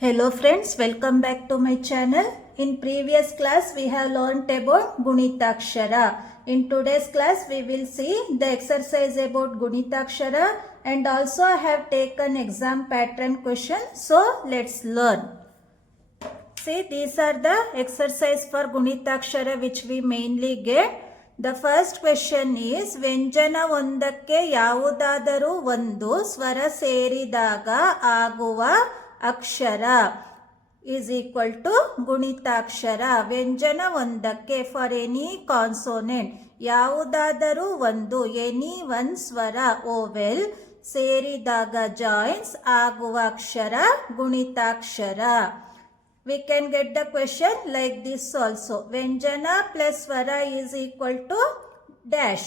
Hello friends, welcome back to my channel. In previous class we have learnt about Gunitakshara. In today's class we will see the exercise about Gunitakshara and also I have taken exam pattern question. So let's learn. See, these are the exercise for Gunitakshara which we mainly get. The first question is ವ್ಯಂಜನ ಒಂದಕ್ಕೆ ಯಾವುದಾದರೂ ಒಂದು ಸ್ವರ ಸೇರಿದಾಗ ಆಗುವ ಅಕ್ಷರ is equal to ಗುಣಿತಾಕ್ಷರ. ವ್ಯಂಜನ ಒಂದಕ್ಕೆ for any consonant ಯಾವುದಾದರೂ ಒಂದು ಎನಿ ಒನ್ ಸ್ವರ ಓವೆಲ್ ಸೇರಿದಾಗ ಜಾಯಿನ್ಸ್ ಆಗುವ ಅಕ್ಷರ ಗುಣಿತಾಕ್ಷರ. We can get the question like this also. Vyanjana plus swara is equal to dash.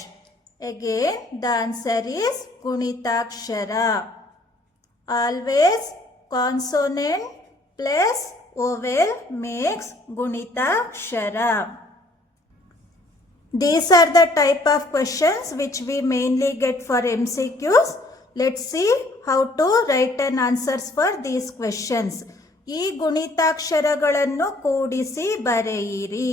Again, the answer is Gunitakshara. Always consonant plus vowel makes Gunitakshara. These are the type of questions which we mainly get for MCQs. Let's see how to write an answers for these questions. ಈ ಗುಣಿತಾಕ್ಷರಗಳನ್ನು ಕೂಡಿಸಿ ಬರೆಯಿರಿ.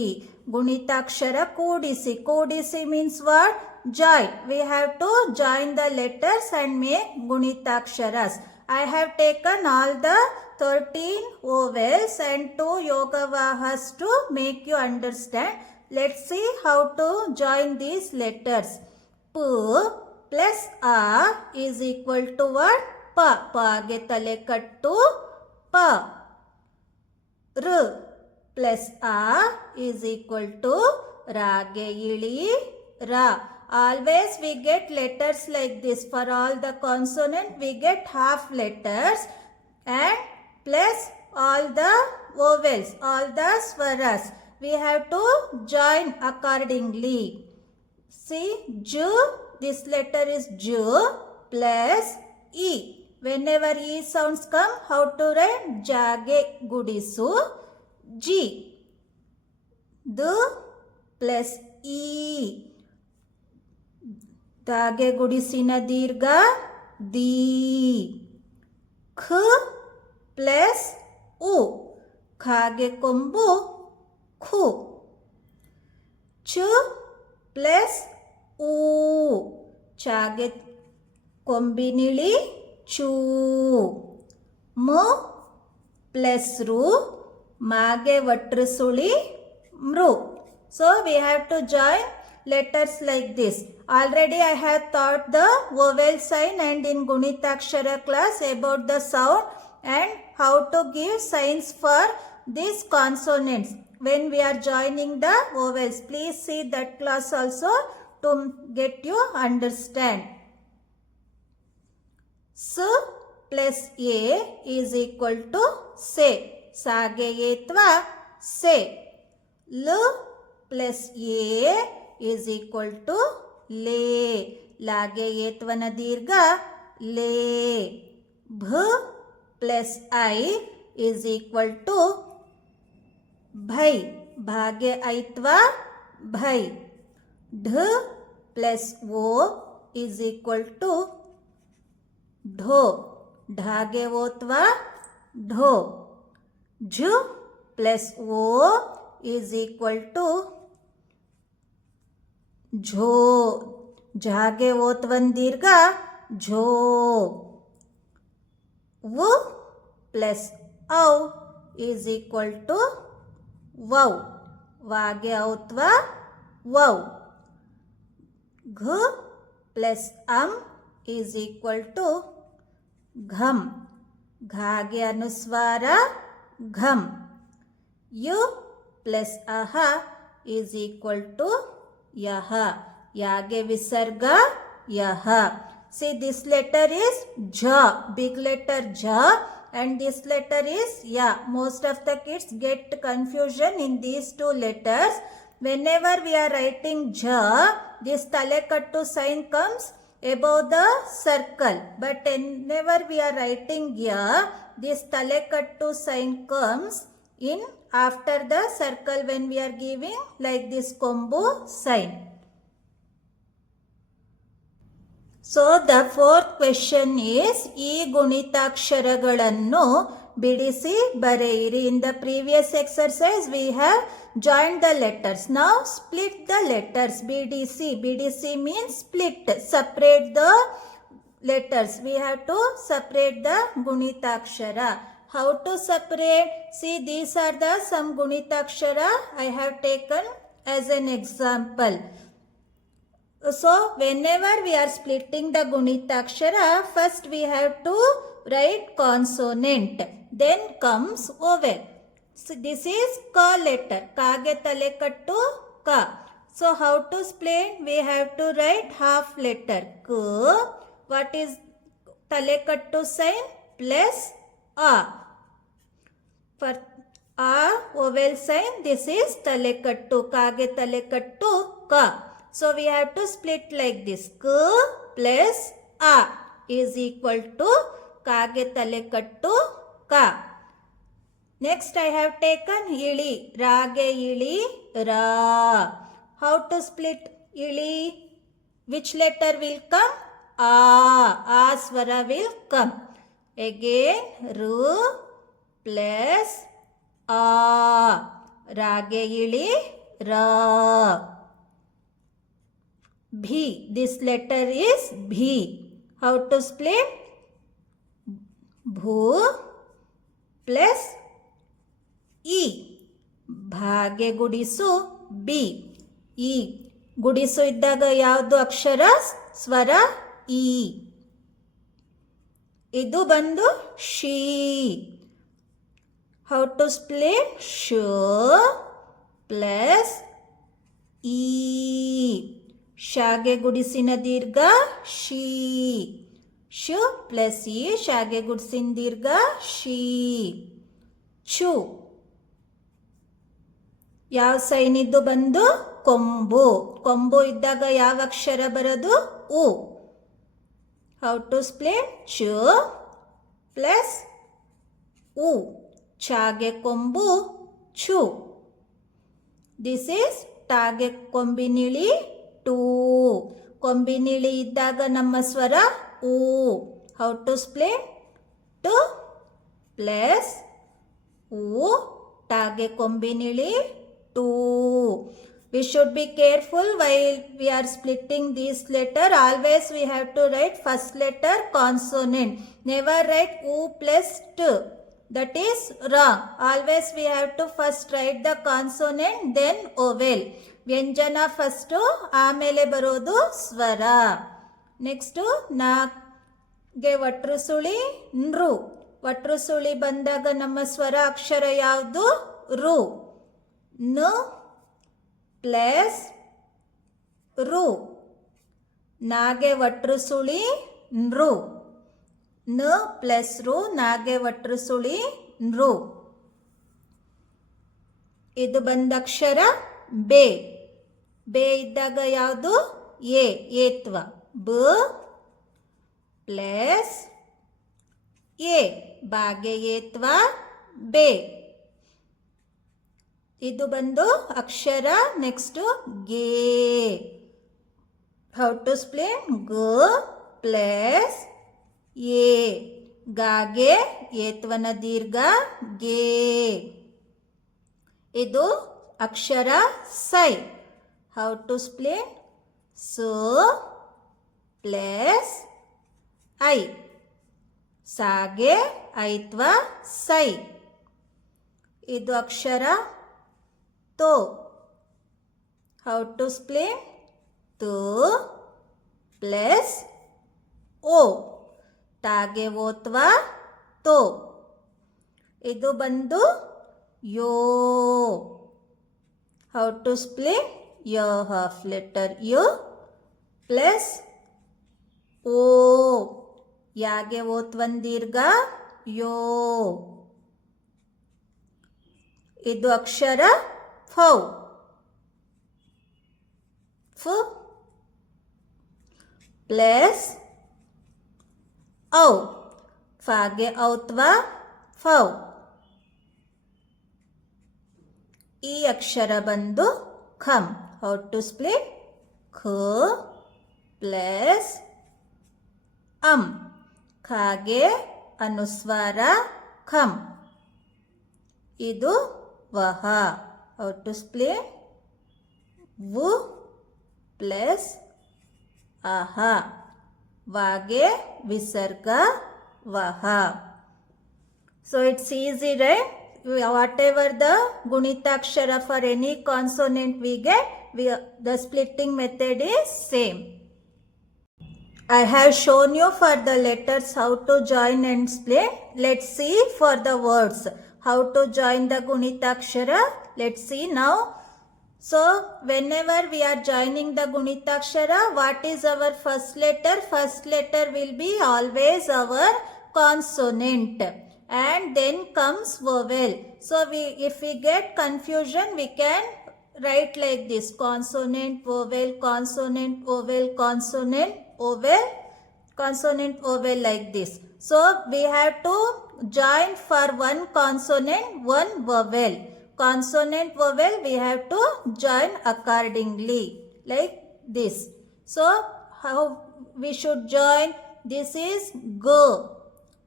ಗುಣಿತಾಕ್ಷರ ಕೂಡಿಸಿ. ಕೂಡಿಸಿ means what? Join. We have to join the letters and make ಗುಣಿತಾಕ್ಷರಸ್. I have taken all the 13 vowels and 2 yogavahas to make you understand. Let's see how to join these letters. P plus A is equal to what? Pa. Pa ಗೆ ತಲೆ ಕಟ್ಟು Pa. R plus A is equal to Rage Ili Ra. Always we get letters like this. For all the consonant we get half letters and plus all the vowels, all the swaras. We have to join accordingly. See, Ju, this letter is Ju plus E. Whenever E sounds come, how to write? Jage gudisu G. Du plus E. Dage gudisina dirga Di. K plus U. Khage kombu Khu. Ch plus U. Chage kombinili Chu. Mu plus Ru. Mage vatrusuli Mru. So we have to join letters like this. Already I have taught the vowel sign and in Gunitakshara class about the sound and how to give signs for these consonants when we are joining the vowels. Please see that class also to get you understand. S plus A is equal to Se. Sage etva Se. L plus A is equal to Le. Lage etvana dirga Le. Bh plus I is equal to Bhai. Bhage aitva Bhai. Dh plus O is equal to Dho. Dhage votva Dho. J plus O is equal to Jho. Jhage votvan dirga Jho. V plus Au is equal to Vau. Vage autva Vau. Gh plus is equal to Gham. Ghage anuswara Gham. U plus Aha is equal to Yaha. Yage visarga Yaha. See, this letter is Ja, big letter Ja, and this letter is Ya. Most of the kids get confusion in these two letters. Whenever we are writing Ja, this talekattu sign comes above the circle. But whenever we are writing Ya, this talekattu sign comes in after the circle when we are giving like this kombu sign. So the fourth question is ಈ ಗುಣಿತಾಕ್ಷರಗಳನ್ನು ಬಿಡಿಸಿ ಬರೆಯಿರಿ. In the previous exercise we have joined the letters. Now split the letters. BDC means split, separate the letters. We have to separate the gunitakshara. How to separate? See, these are the some gunitakshara I have taken as an example. So whenever we are splitting the gunitakshara, first we have to write consonant, then comes vowel. So this is ka letter. Kage tale kattu ka. So how to split? We have to write half letter k. What is tale kattu sign? Plus a. For a vowel sign, this is tale kattu. Kage tale kattu ka. So we have to split like this. K plus a is equal to kage tale kattu ka. Next I have taken ili. Rage ili ra. How to split ili? Which letter will come? A. A swara will come. Again ru plus a. Rage ili ra. B. This letter is B. How to split? Bhu plus E. ಭಾಗೆ ಗುಡಿಸು ಬಿ. ಇ ಗುಡಿಸು ಇದ್ದಾಗ ಯಾವುದು ಅಕ್ಷರ ಸ್ವರ ಇ. ಇದು ಬಂದು ಶಿ. How to split? ಶ ಪ್ಲಸ್ ಇ. ಶಾಗೆ ಗುಡಿಸಿನ ದೀರ್ಘ ಶಿ. ಶು ಪ್ಲಸ್ ಇ. ಶಾಗೆ ಗುಡಿಸಿನ ದೀರ್ಘ ಶಿ. ಚು. ಯಾವ ಸೈನ್ ಇದ್ದು ಬಂದು ಕೊಂಬು. ಕೊಂಬು ಇದ್ದಾಗ ಯಾವ ಅಕ್ಷರ ಬರೋದು? ಉ. How to split? ಚು ಪ್ಲಸ್ ಉ. ಚಾಗೆ ಕೊಂಬು ಚು. ದಿಸ್ ಈಸ್ ಟಾಗೆ ಕೊಂಬಿನಿಳಿ ಟೂ. ಕೊಂಬಿನಿಳಿ ಇದ್ದಾಗ ನಮ್ಮ ಸ್ವರ ಉ. How to split? ಟು ಪ್ಲಸ್ ಉ. ಟಾಗೆ ಕೊಂಬಿನಿಳಿ ಟೂ. We should be careful while we are splitting this letter. Always we have to write first letter consonant. Never write u plus t. That is wrong. Always we have to first write the consonant, then vowel. ವ್ಯಂಜನ first, ಆಮೇಲೆ ಬರೋದು ಸ್ವರ. Next ನಾಗೆ ಒಟ್ರು ಸುಳಿ ನೃ. ಒಟ್ರು ಸುಳಿ ಬಂದಾಗ ನಮ್ಮ ಸ್ವರ ಅಕ್ಷರ ಯಾವುದು? ರು. ನ ಪ್ಲಸ್ ರು. ನಾಗೆ ಒಟ್ರು ಸುಳಿ ನೃ. ನ ಪ್ಲಸ್ ರು. ನಾಗೆ ಒಟ್ರು ಸುಳಿ ನೃ. ಇದು ಬಂದ ಅಕ್ಷರ ಬೆ. ಬೆ ಇದ್ದಾಗ ಯಾವುದು? ಎ. ಏತ್ವ. ಬ ಪ್ಲಸ್ ಎ. ಬಾಗೆ ಏತ್ವ ಬೆ. ಇದು ಬಂದು ಅಕ್ಷರ ನೆಕ್ಸ್ಟ್ ಗೆ. How to split? ಗ ಪ್ಲಸ್ ಎ. ಗಾಗೆ ಏತ್ವನ ದೀರ್ಘ ಗೆ. ಇದು ಅಕ್ಷರ ಸೈ. How to split? ಸ ಪ್ಲಸ್ ಐ. ಸಾಗೆ ಐತ್ವ ಸೈ. ಇದು ಅಕ್ಷರ ತೋ. How to split? ತೋ ಪ್ಲಸ್ ಓ. ತಾಗೆ ಓತ್ವ ತೋ. ಇದು ಬಂದು ಯೋ. How to split? ಯ ಹಾಫ್ ಲೆಟರ್ ಯು ಪ್ಲಸ್ ಓ. ಯಾಗೆ ಓತ್ವನ್ ದೀರ್ಘ ಯೋ. ಇದು ಅಕ್ಷರ ಫೌ. ಫು ಪ್ಲಸ್ ಔ. ಫಾಗೆ ಔತ್ವ ಫೌ. ಈ ಅಕ್ಷರ ಬಂದು ಖಂ. How to split? ಖ ಪ್ಲಸ್ ಅಂ. ಖಾಗೆ ಅನುಸ್ವಾರ come. ಇದು ವಹ. How to split? ವು ಪ್ಲಸ್ ಅಹ. ವಾಗೆ ವಿಸರ್ಗ ವಹ. So it's easy, right? Whatever the gunitakshara for any consonant we get, the splitting method is same. I have shown you for the letters how to join and split. Let's see for the words how to join the gunitakshara. Let's see now. So whenever we are joining the gunitakshara, what is our first letter? First letter will be always our consonant, and then comes vowel. So if we get confusion, we can write like this: consonant, vowel, consonant, vowel, consonant, vowel, consonant, vowel, like this. So we have to join for one consonant, one vowel. Consonant, vowel, we have to join accordingly like this. So how we should join? This is go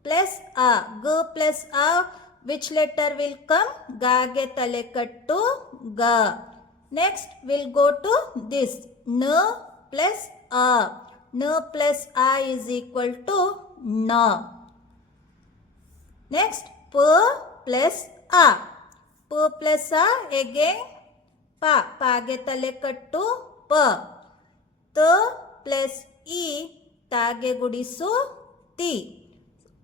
plus a. Go plus a, which letter will come? Ga ge tale kattu ga. Next we'll go to this n plus a. N plus a is equal to na. Next p plus a. P plus a, again pa. Pa ge tale kattu pa. T plus e, ta ge gudisu ti.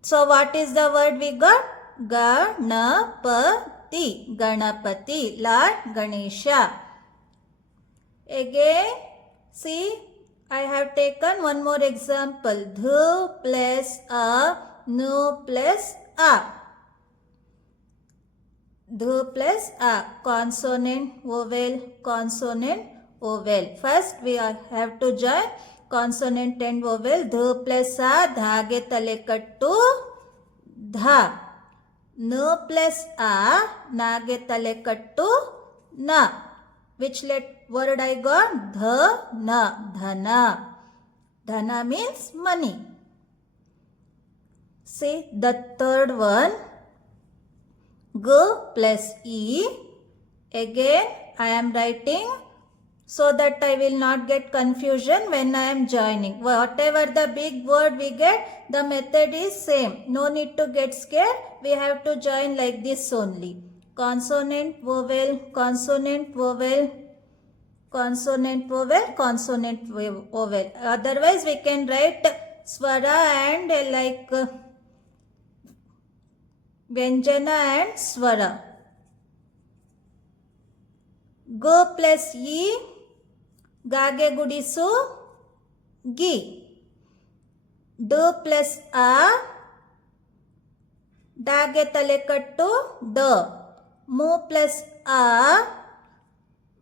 So what is the word we got? Ganapati. Ganapati, Lord Ganesha. Again, see, I have taken one more example. Dh plus a, nu plus a. Dh plus a, consonant, vowel, consonant, vowel. First we have to join consonant and vowel. Dh plus a, dha ge tale kattu dha. N plus a, na ge tale kattu na. Which word I got? Dha na. Dhana. Dhana means money. See the third one. G plus e. Again I am writing so that I will not get confusion when I am joining. Whatever the big word we get, the method is same. No need to get scared. We have to join like this only. Consonant, vowel, consonant, vowel, consonant, vowel, consonant, vowel. Otherwise we can write swara and like Vyanjana and swara. Go plus e, gage gudisu gi. D plus a, dage tale kattu d. Mu plus a,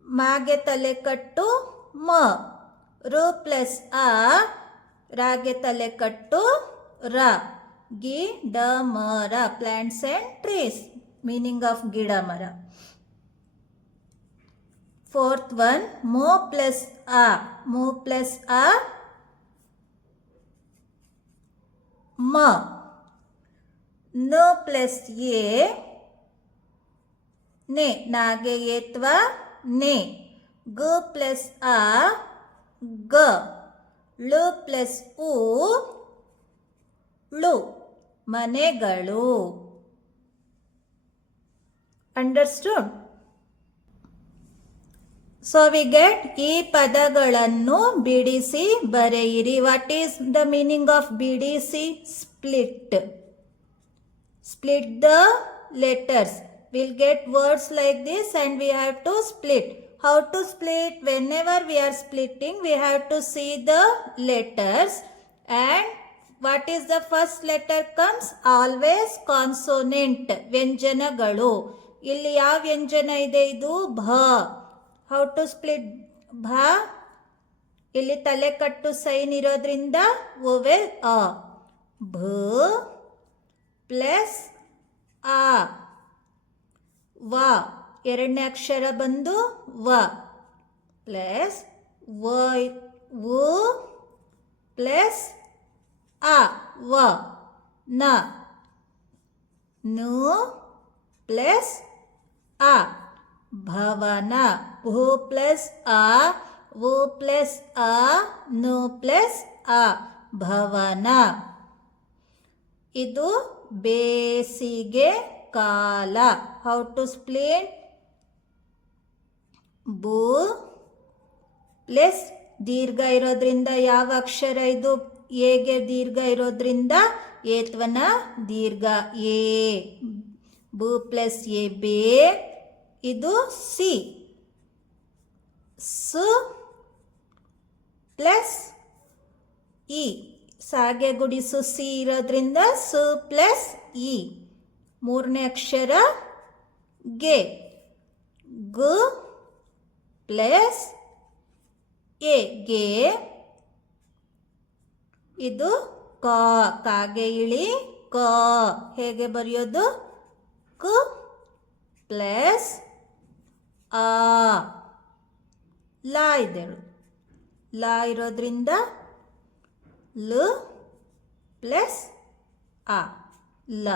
mage tale kattu ma. Ru plus a, rage tale kattu ra. Gidamara, plants and trees. Meaning of Gidamara. Fourth one, mo plus a. Mo plus a, ma. No plus ye, ne. Nage yetva, ne. G plus a, g. L plus u, lu. ಮನೆಗಳು. Understood? So we get ಈ ಪದಗಳನ್ನು ಬಿಡಿಸಿ ಬರೆಯಿರಿ. What is the meaning of ಬಿಡಿಸಿ? Split. Split the letters. We'll get words like this and we have to split. How to split? Whenever we are splitting, we have to see the letters, and what is the first letter comes? Always consonant. ವ್ಯಂಜನಗಳು. ಇಲ್ಲಿ ಯಾವ ವ್ಯಂಜನ ಇದೆ? ಇದು ಭ. How to split ಭ? ಇಲ್ಲಿ ತಲೆ ಕಟ್ಟು ಸೈನ್ ಇರೋದ್ರಿಂದ vowel a. ಭ ಪ್ಲಸ್ ಆ. ವ. ಎರಡನೇ ಅಕ್ಷರ ಬಂದು ವ ಪ್ಲಸ್ ವ ಪ್ಲಸ್ a, va, na. ನು ಪ್ಲಸ್ ಆ ಭವನ. ಭೂ ಪ್ಲಸ್ ಆ, ವು ಪ್ಲಸ್ ಆ, ನು ಪ್ಲಸ್ ಆ ಭವನ. ಇದು ಬೇಸಿಗೆ ಕಾಲ. How to split? ಬೂ ಪ್ಲಸ್ ದೀರ್ಘ ಇರೋದ್ರಿಂದ ಯಾವ ಅಕ್ಷರ ಇದು? ಎಗೆ ದೀರ್ಘ ಇರೋದ್ರಿಂದ ಏತ್ವನ ದೀರ್ಘ ಎ. ಬು ಪ್ಲಸ್ ಎ ಬೇ. ಇದು ಸಿ. ಸು ಪ್ಲಸ್ ಇ. ಸಾಗೆ ಗುಡಿಸು ಸಿ ಇರೋದ್ರಿಂದ ಸು ಪ್ಲಸ್ ಇ. ಮೂರನೇ ಅಕ್ಷರ ಗೆ. ಗು ಪ್ಲಸ್ ಎ ಗೆ. ಇದು ಕ. ಕಾಗೆ ಇಳಿ ಕ. ಹೇಗೆ ಬರೆಯೋದು? ಕು ಪ್ಲಸ್ ಆ. ಲಾ ಇದೆ. ಲಾ ಇರೋದ್ರಿಂದ ಲ ಪ್ಲಸ್ ಆ ಲ.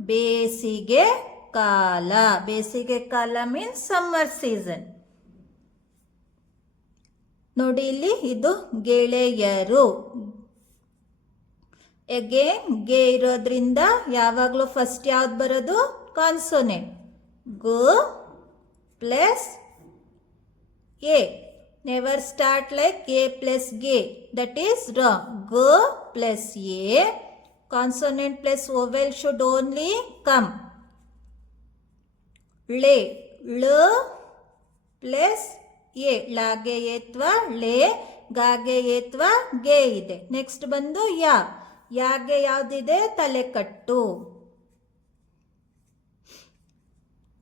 ಬೇಸಿಗೆ ಕಾಲ. ಬೇಸಿಗೆ ಕಾಲ ಮೀನ್ಸ್ ಸಮ್ಮರ್ ಸೀಸನ್. ನೋಡಿ ಇಲ್ಲಿ ಇದು ಗೆಳೆಯರು. ಅಗೇನ್ ಗೆ ಇರೋದ್ರಿಂದ ಯಾವಾಗಲೂ ಫಸ್ಟ್ ಯಾವ್ದು ಬರೋದು? ಕಾನ್ಸೋನೆಂಟ್. ಗು ಪ್ಲಸ್ ಎ. ನೆವರ್ ಸ್ಟಾರ್ಟ್ ಲೈಕ್ ಎ ಪ್ಲಸ್ ಗೆ. That is wrong. ಗು ಪ್ಲಸ್ ಎ. Consonant plus vowel should only come. ಳೆ. ಳ ಪ್ಲಸ್ ಎ. ಲಾಗೆ ಏತ್ವ ಳೆ. ಗಾಗೆ ಏತ್ವ ಗೆ ಇದೆ. ನೆಕ್ಸ್ಟ್ ಬಂದು ಯಾ. ಯಾಗೆ ಯಾವ್ದಿದೆ? ತಲೆಕಟ್ಟು.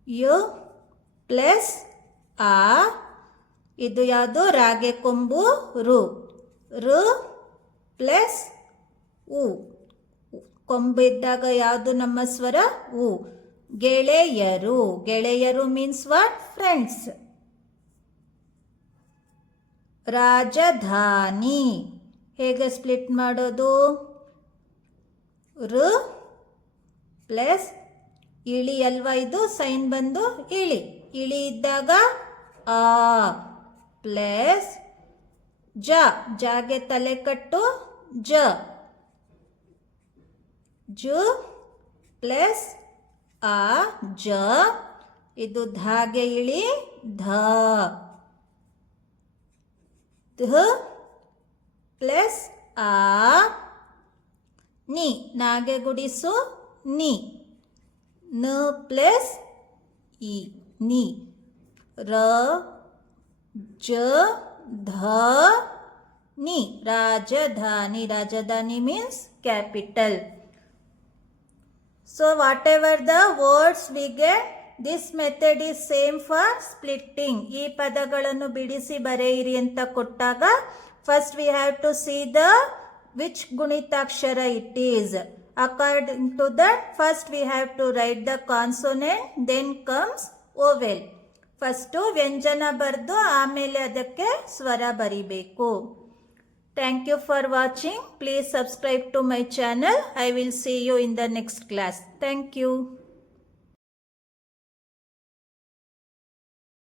ಯು ಪ್ಲಸ್ ಆ. ಇದು ಯಾವುದು? ರಾಗೆ ಕೊಂಬು ರು. ರು ಪ್ಲಸ್ ಉ. ಕೊಂಬು ಇದ್ದಾಗ ಯಾವುದು ನಮ್ಮ ಸ್ವರ? ಉ. ಗೆಳೆಯರು. ಗೆಳೆಯರು ಮೀನ್ಸ್ ವಾಟ್? ಫ್ರೆಂಡ್ಸ್. ರಾಜಧಾನಿ. ಹೇಗೆ ಸ್ಪ್ಲಿಟ್ ಮಾಡೋದು? ರು ಪ್ಲಸ್ ಇಳಿ ಅಲ್ವಾ ಇದು? ಸೈನ್ ಬಂದು ಇಳಿ. ಇಳಿ ಇದ್ದಾಗ ಆ ಪ್ಲಸ್ ಜ. ಜಾಗೆ ತಲೆ ಕಟ್ಟು ಜ. ಜು ಪ್ಲಸ್ ಆ ಜ. ಇದು ಧಾಗೆ ಇಳಿ ಧ. ಧ ಪ್ಲಸ್ ಆ ನಿ. ನಾಗೆ ಗುಡಿಸು ನಿ. ನ ಪ್ಲಸ್ ಇ ನಿ. ರ ಜ ಧ ನಿ. ರಾಜಧಾನಿ. ರಾಜಧಾನಿ means capital. So whatever the words we get, this method is same for splitting. ಈ ಪದಗಳನ್ನು ಬಿಡಿಸಿ ಬರೆಯಿರಿ ಅಂತ ಕೊಟ್ಟಾಗ first we have to see the which ಗುಣಿತಾಕ್ಷರ it is. According to that, first we have to write the consonant, then comes vowel. First ವ್ಯಂಜನ ಬರೆದು ಆಮೇಲೆ ಅದಕ್ಕೆ ಸ್ವರ ಬರಿಬೇಕು. Thank you for watching. Please subscribe to my channel. I will see you in the next class. Thank you.